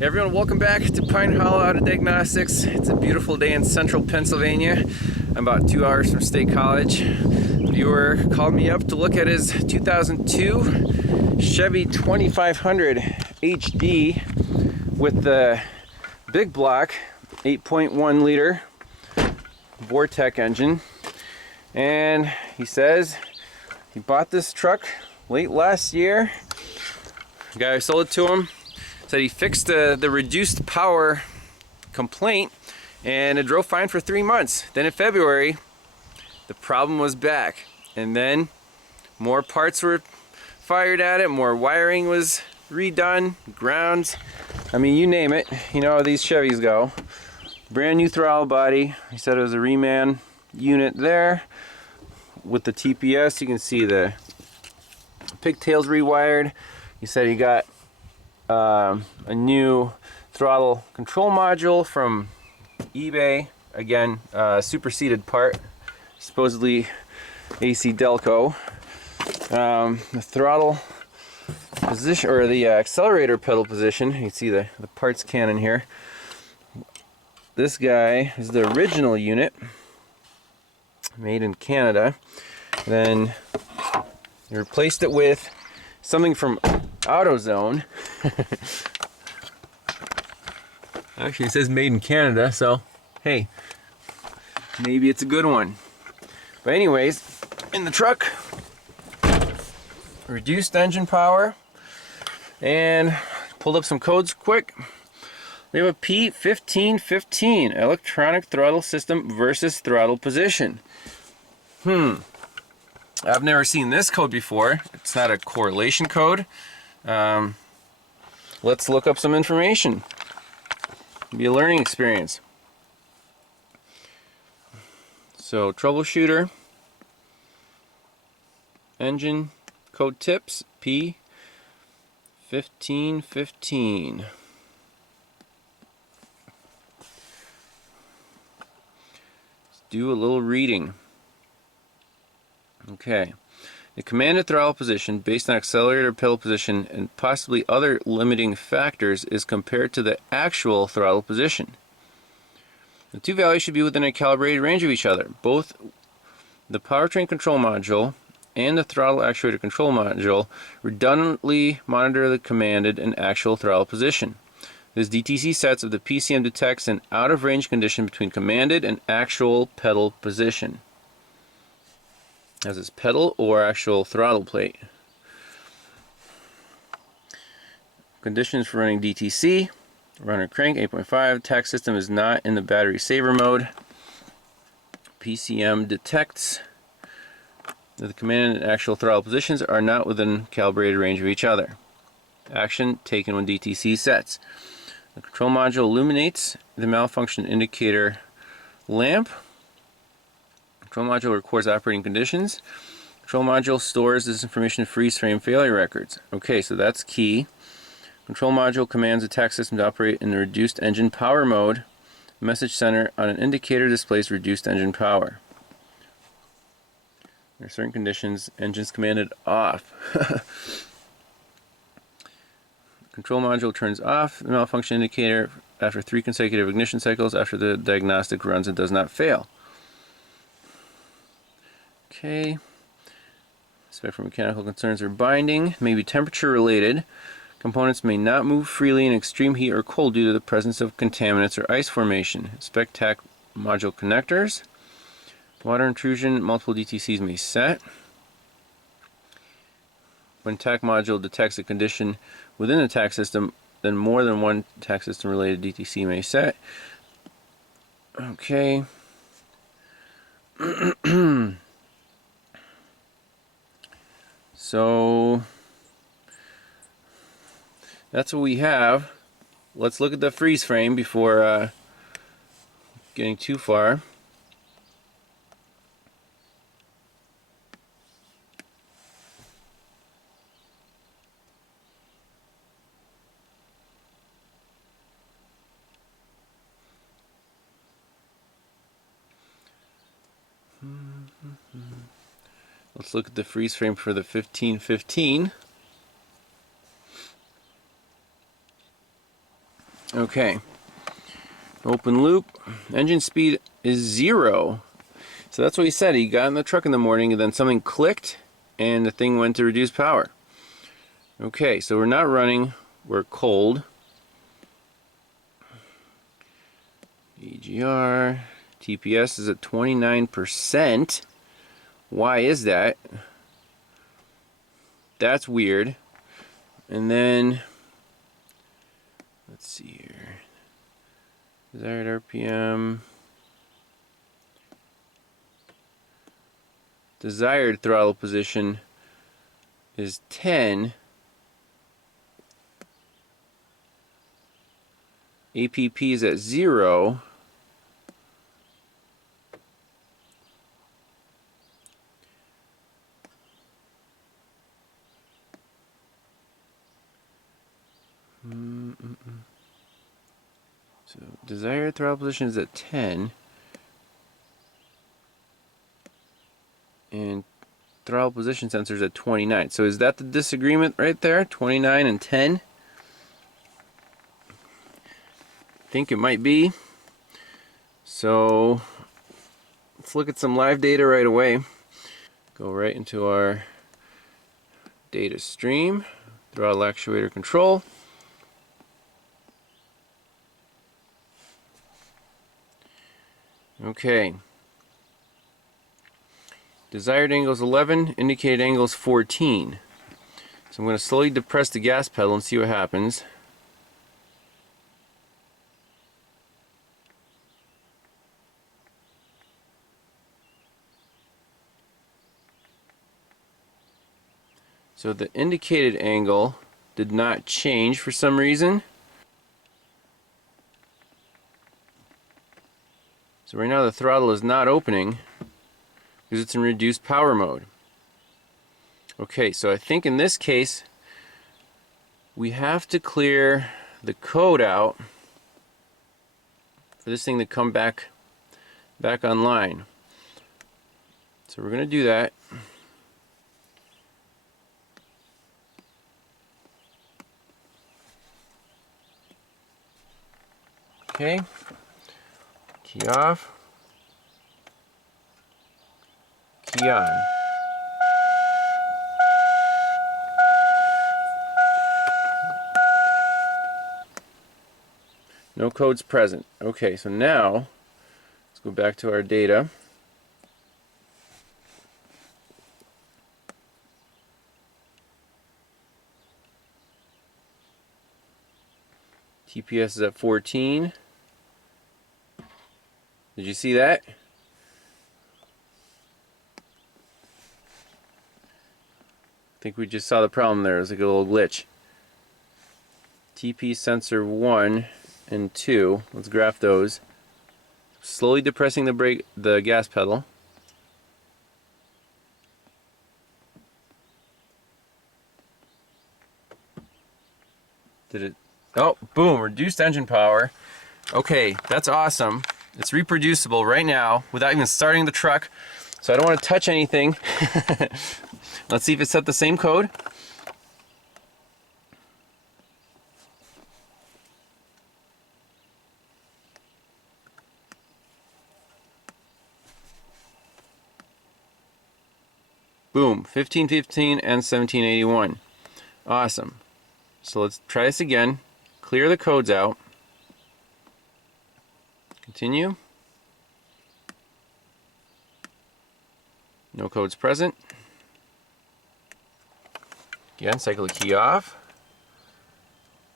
Hey everyone, welcome back to Pine Hollow Auto Diagnostics. It's a beautiful day in central Pennsylvania. I'm about 2 hours from State College. A viewer called me up to look at his 2002 Chevy 2500 HD with the big block 8.1 liter Vortec engine. And he says he bought this truck late last year. The guy who sold it to him said he fixed the reduced power complaint and it drove fine for 3 months. Then in February, the problem was back. And then more parts were fired at it, more wiring was redone, grounds. I mean, you name it. You know how these Chevys go. Brand new throttle body. He said it was a Reman unit there. With the TPS, you can see the pigtails rewired. He said he got a new throttle control module from eBay. Again, superseded part, supposedly AC Delco. The throttle position, or the accelerator pedal position, you can see the parts can in here. This guy is the original unit, made in Canada. Then they replaced it with something from AutoZone. Actually, it says made in Canada, so hey, maybe it's a good one. But anyways, in the truck, reduced engine power, and pulled up some codes quick. We have a P1515 electronic throttle system versus throttle position. I've never seen this code before. It's not a correlation code. Let's look up some information. It'll be a learning experience. So, troubleshooter, engine code tips, P1515. Let's do a little reading. Okay. The commanded throttle position based on accelerator pedal position and possibly other limiting factors is compared to the actual throttle position. The two values should be within a calibrated range of each other. Both the powertrain control module and the throttle actuator control module redundantly monitor the commanded and actual throttle position. This DTC sets of the PCM detects an out of range condition between commanded and actual pedal position. As its pedal or actual throttle plate. Conditions for running DTC. Runner crank 8.5. Tach system is not in the battery saver mode. PCM detects that the command and actual throttle positions are not within calibrated range of each other. Action taken when DTC sets. The control module illuminates the malfunction indicator lamp. Control module records operating conditions. Control module stores this information in freeze frame failure records. Okay, so that's key. Control module commands the tach system to operate in the reduced engine power mode. Message center on an indicator displays reduced engine power. There are certain conditions. Engine's commanded off. Control module turns off the malfunction indicator after 3 consecutive ignition cycles after the diagnostic runs and does not fail. Okay. Respect for mechanical concerns or binding. May be temperature related. Components may not move freely in extreme heat or cold due to the presence of contaminants or ice formation. Inspect tach module connectors. Water intrusion, multiple DTCs may set. When tach module detects a condition within the tach system, then more than one tach system related DTC may set. Okay. So that's what we have. Let's look at the freeze frame before getting too far. Let's look at the freeze frame for the 1515. Okay. Open loop. Engine speed is 0. So that's what he said. He got in the truck in the morning and then something clicked and the thing went to reduce power. Okay, so we're not running. We're cold. EGR. TPS is at 29%. Why is that? That's weird. And then, let's see here. Desired RPM. Desired throttle position is 10. APP is at 0. So desired throttle position is at 10. And throttle position sensor is at 29. So is that the disagreement right there? 29 and 10? I think it might be. So let's look at some live data right away. Go right into our data stream, throttle actuator control. Okay. Desired angle is 11, indicated angle is 14. So I'm going to slowly depress the gas pedal and see what happens. So the indicated angle did not change for some reason. So right now the throttle is not opening because it's in reduced power mode. Okay, so I think in this case we have to clear the code out for this thing to come back online. So we're going to do that. Okay, key off, key on. No codes present. Okay, so now let's go back to our data. TPS is at 14. Did you see that? I think we just saw the problem there. It was like a little glitch. TP sensor 1 and 2. Let's graph those. Slowly depressing the gas pedal. Did it? Oh, boom, reduced engine power. Okay, that's awesome. It's reproducible right now without even starting the truck. So I don't want to touch anything. Let's see if it set the same code. Boom, 1515 and 1781. Awesome. So let's try this again. Clear the codes out. Continue. No codes present. Again, cycle the key off.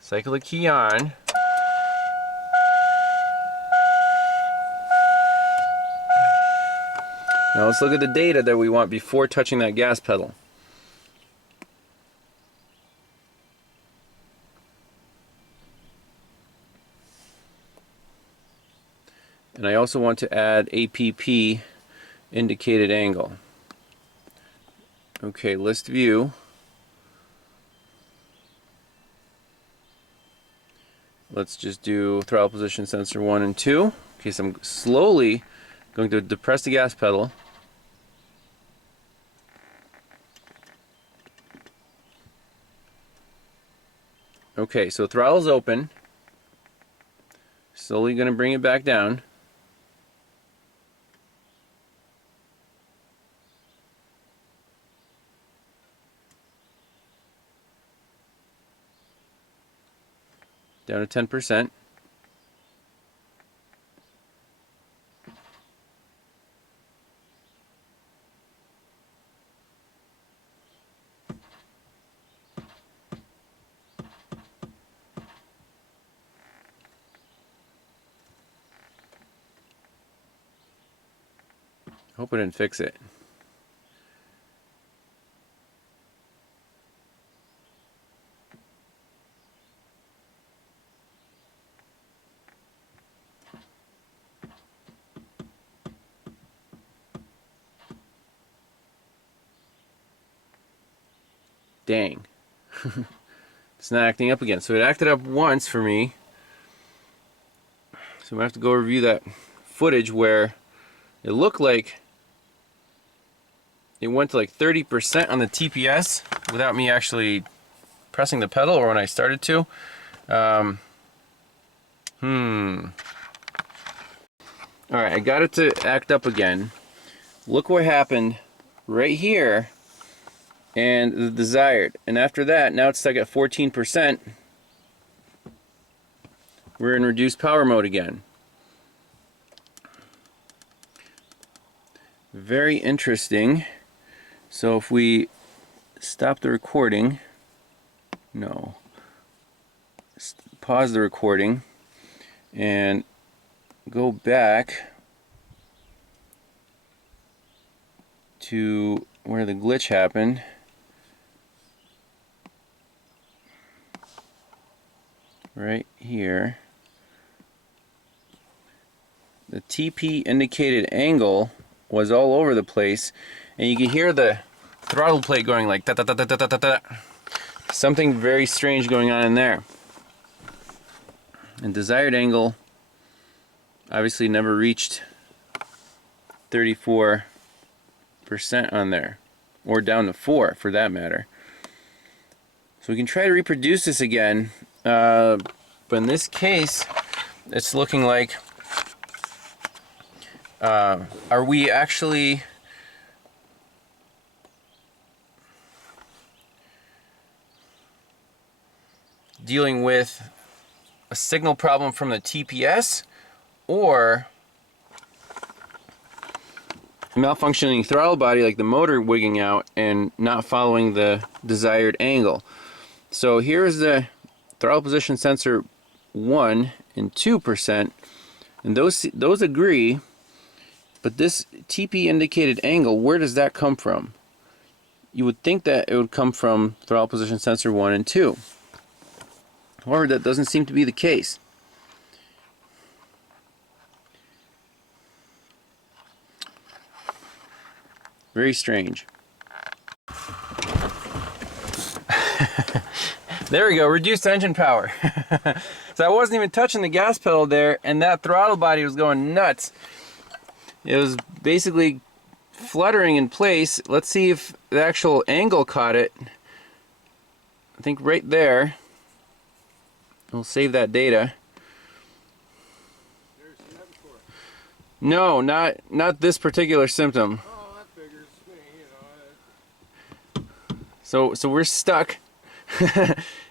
Cycle the key on. Now let's look at the data that we want before touching that gas pedal. And I also want to add APP indicated angle. Okay, list view. Let's just do throttle position sensor 1 and 2. Okay, so I'm slowly going to depress the gas pedal. Okay, so throttle's open. Slowly going to bring it back down. Down to 10%. Hope I didn't fix it. Dang. It's not acting up again. So it acted up once for me. So I'm going to have to go review that footage where it looked like it went to like 30% on the TPS without me actually pressing the pedal, or when I started to. Alright, I got it to act up again. Look what happened right here and the desired. And after that, now it's stuck at 14%. We're in reduced power mode again. Very interesting. So if we stop the recording, no, pause the recording and go back to where the glitch happened. Right here. The TP indicated angle was all over the place, and you can hear the throttle plate going like da da da da da da da. Something very strange going on in there. And desired angle obviously never reached 34% on there, or down to 4 for that matter. So we can try to reproduce this again, but in this case it's looking like are we actually dealing with a signal problem from the TPS, or malfunctioning throttle body, like the motor wigging out and not following the desired angle? So here's the throttle position sensor 1 and 2%, and those agree, but this TP indicated angle, where does that come from? You would think that it would come from throttle position sensor 1 and 2. However, that doesn't seem to be the case. Very strange. There we go, reduced engine power. So I wasn't even touching the gas pedal there, and that throttle body was going nuts. It was basically fluttering in place. Let's see if the actual angle caught it. I think right there. We'll save that data. No, not this particular symptom. Oh, that figures me, you know. So we're stuck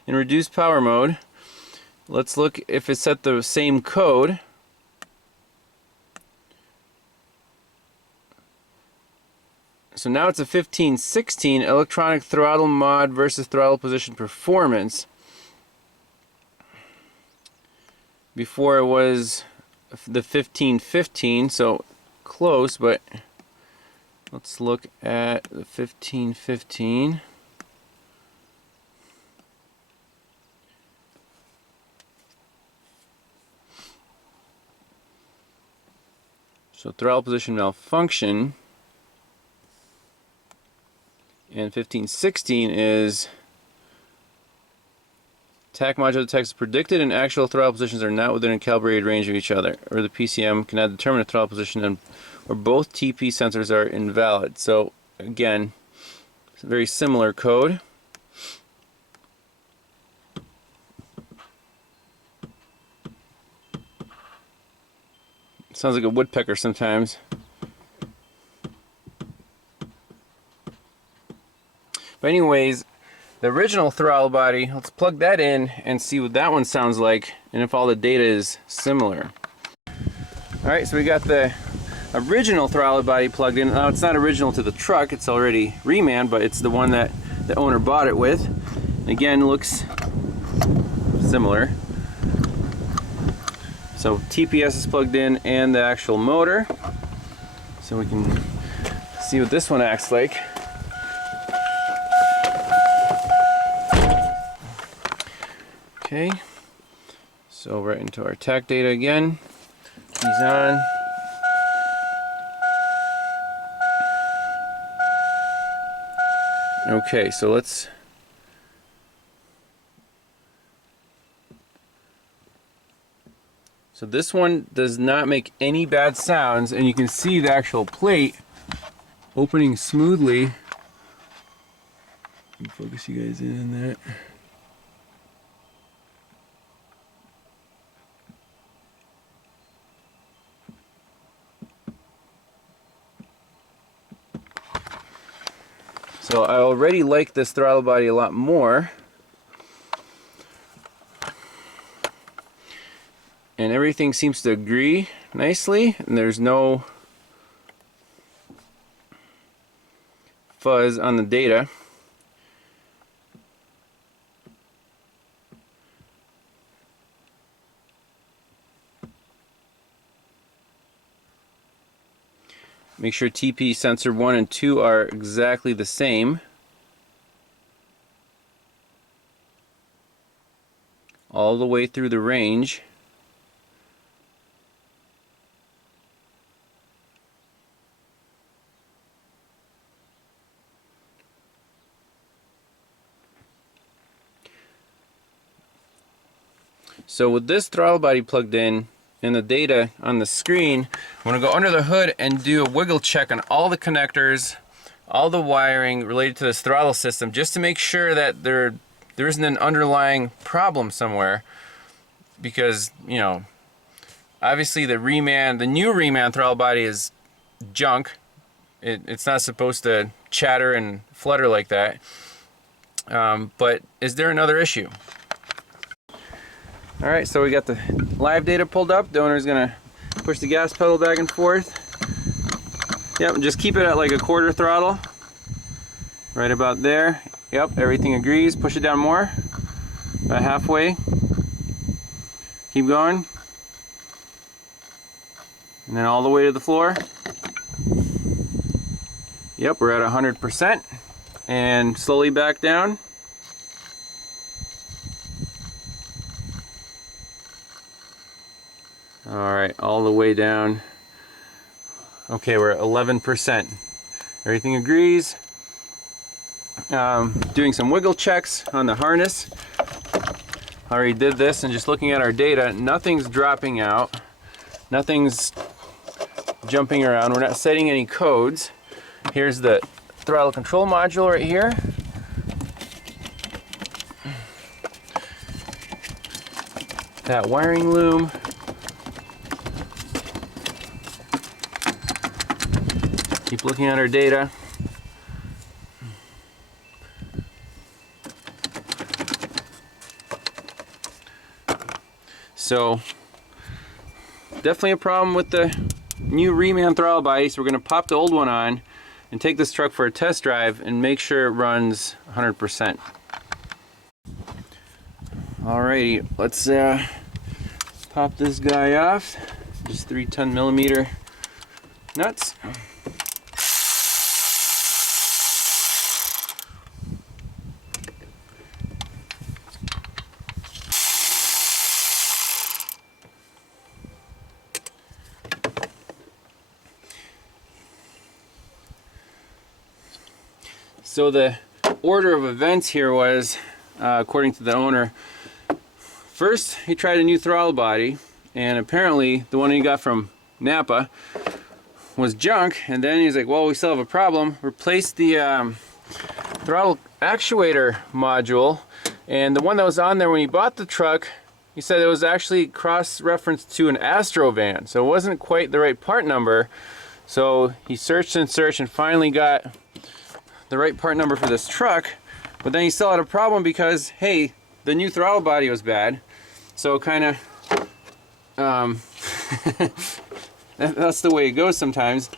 in reduced power mode. Let's look if it's set the same code. So now it's a 1516 electronic throttle mod versus throttle position performance. Before it was the 1515, so close, but let's look at the 1515. So throttle position malfunction, and 1516 is TAC module detects predicted and actual throttle positions are not within a calibrated range of each other, or the PCM cannot determine a throttle position, and or both TP sensors are invalid. So again, it's a very similar code. Sounds like a woodpecker sometimes. But anyways, the original throttle body, let's plug that in and see what that one sounds like and if all the data is similar. Alright, so we got the original throttle body plugged in. Now it's not original to the truck, it's already Reman, but it's the one that the owner bought it with. Again, looks similar. So TPS is plugged in and the actual motor. So we can see what this one acts like. Okay, so right into our tach data again. Keys on. Okay, so let's so this one does not make any bad sounds, and you can see the actual plate opening smoothly. Let me focus you guys in on that. So I already like this throttle body a lot more. And everything seems to agree nicely, and there's no fuzz on the data. Make sure TP sensor 1 and 2 are exactly the same. All the way through the range. So with this throttle body plugged in and the data on the screen, I'm going to go under the hood and do a wiggle check on all the connectors, all the wiring related to this throttle system, just to make sure that there isn't an underlying problem somewhere. Because, you know, obviously the new Reman throttle body is junk. It's not supposed to chatter and flutter like that. But is there another issue? Alright, so we got the live data pulled up. The owner's gonna push the gas pedal back and forth. Yep, just keep it at like a quarter throttle. Right about there. Yep, everything agrees. Push it down more. About halfway. Keep going. And then all the way to the floor. Yep, we're at 100%. And slowly back down. Alright, all the way down. Okay, we're at 11%. Everything agrees. Doing some wiggle checks on the harness. I already did this, and just looking at our data, nothing's dropping out. Nothing's jumping around. We're not setting any codes. Here's the throttle control module right here. That wiring loom. Keep looking at our data. So, definitely a problem with the new Reman throttle body, so we're going to pop the old one on and take this truck for a test drive and make sure it runs 100%. Alrighty, let's pop this guy off. Just 3 10mm nuts. So the order of events here was, according to the owner, first he tried a new throttle body, and apparently the one he got from Napa was junk, and then he's like, well, we still have a problem. Replaced the throttle actuator module, and the one that was on there when he bought the truck he said it was actually cross-referenced to an Astro van, so it wasn't quite the right part number. So he searched and searched and finally got the right part number for this truck, but then he still had a problem because, hey, the new throttle body was bad. So kind of, that's the way it goes sometimes.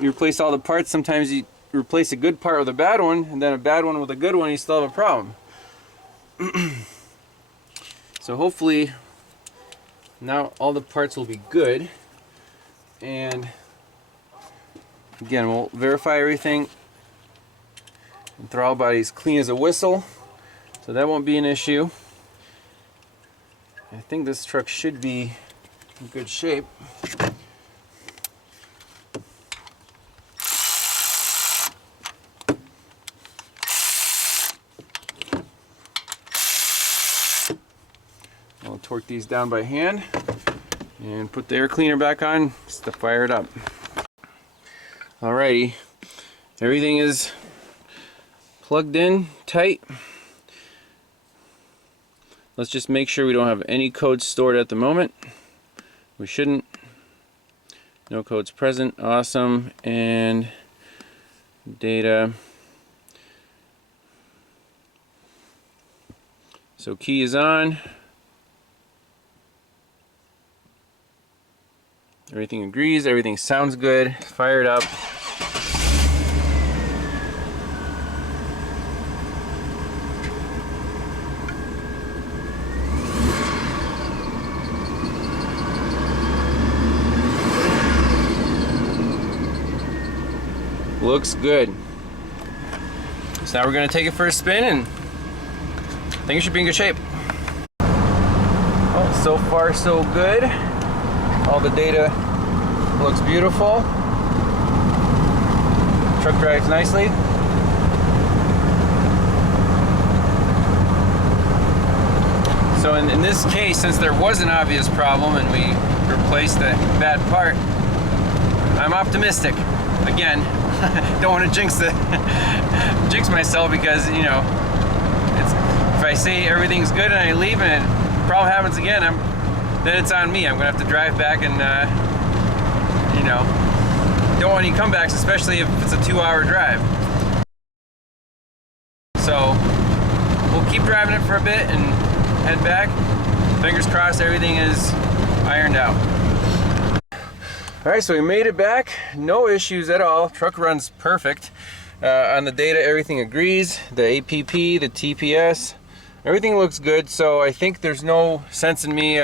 You replace all the parts, sometimes you replace a good part with a bad one, and then a bad one with a good one, you still have a problem. So hopefully now all the parts will be good, and again we'll verify everything. The throttle body is clean as a whistle, so that won't be an issue. I think this truck should be in good shape. I'll torque these down by hand and put the air cleaner back on just to fire it up. Alrighty, everything is plugged in tight. Let's just make sure we don't have any codes stored at the moment. We shouldn't. No codes present. Awesome. And data. So key is on. Everything agrees. Everything sounds good. Fire it up. Looks good. So now we're going to take it for a spin, and I think it should be in good shape. Oh, so far so good. All the data looks beautiful. Truck drives nicely. So in this case, since there was an obvious problem and we replaced the bad part, I'm optimistic. Again, don't want to jinx myself, because, you know, if I say everything's good and I leave and the problem happens again, then it's on me. I'm gonna have to drive back and you know, don't want any comebacks, especially if it's a 2-hour drive. So we'll keep driving it for a bit and head back. Fingers crossed everything is ironed out. Alright, so we made it back. No issues at all. Truck runs perfect. On the data, everything agrees. The APP, the TPS, everything looks good. So I think there's no sense in me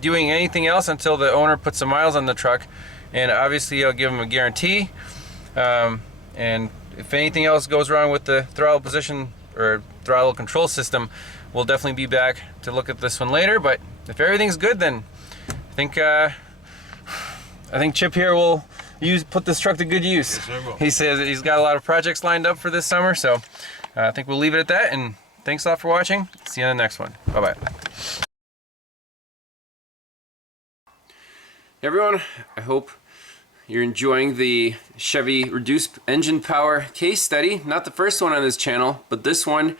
doing anything else until the owner puts some miles on the truck. And obviously I'll give him a guarantee. And if anything else goes wrong with the throttle position or throttle control system, we'll definitely be back to look at this one later. But if everything's good, then I think Chip here will put this truck to good use. Yes, sir, will. He says he's got a lot of projects lined up for this summer, so I think we'll leave it at that. And thanks a lot for watching. See you on the next one. Bye-bye. Everyone, I hope you're enjoying the Chevy reduced engine power case study. Not the first one on this channel, but this one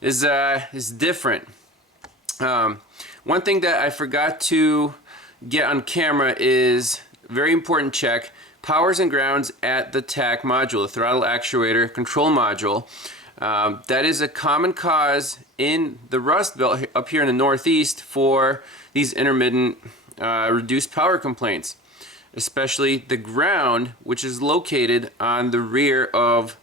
is different. One thing that I forgot to get on camera is very important check: powers and grounds at the TAC module, the throttle actuator control module. That is a common cause in the Rust Belt up here in the Northeast for these intermittent reduced power complaints, especially the ground, which is located on the rear of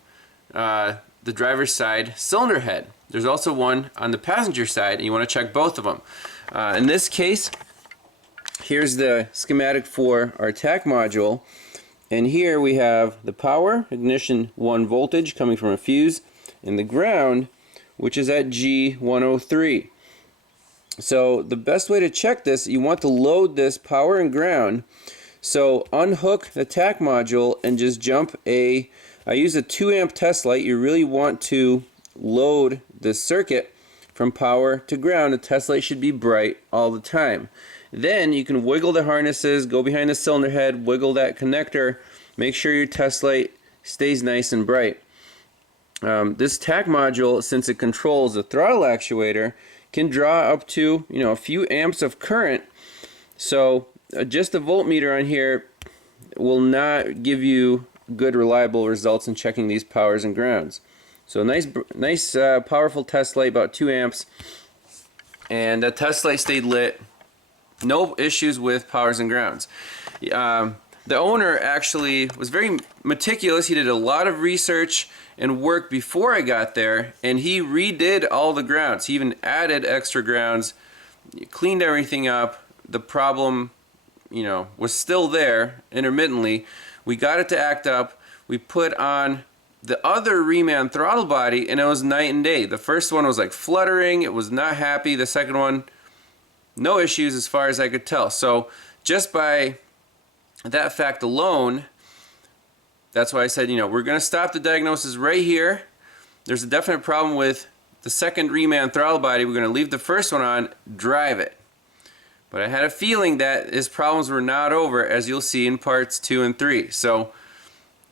the driver's side cylinder head. There's also one on the passenger side, and you want to check both of them. In this case, here's the schematic for our TAC module, and here we have the power, ignition 1 voltage coming from a fuse, and the ground, which is at G103. So the best way to check this, you want to load this power and ground. So unhook the TAC module and just jump I use a 2 amp test light. You really want to load the circuit from power to ground. The test light should be bright all the time. Then you can wiggle the harnesses, go behind the cylinder head, wiggle that connector, make sure your test light stays nice and bright. This TAC module, since it controls the throttle actuator, can draw up to, you know, a few amps of current. So just a voltmeter on here will not give you good reliable results in checking these powers and grounds. So nice powerful test light, about 2 amps, and that test light stayed lit. No issues with powers and grounds. The owner actually was very meticulous. He did a lot of research and work before I got there, and he redid all the grounds. He even added extra grounds, cleaned everything up. The problem, you know, was still there intermittently. We got it to act up. We put on the other Reman throttle body, and it was night and day. The first one was like fluttering. It was not happy. The second one, no issues as far as I could tell. So just by that fact alone, that's why I said, you know, we're going to stop the diagnosis right here. There's a definite problem with the second Reman throttle body. We're going to leave the first one on, drive it. But I had a feeling that his problems were not over, as you'll see in parts 2 and 3. So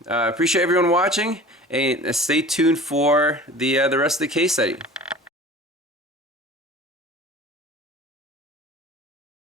appreciate everyone watching, and stay tuned for the rest of the case study.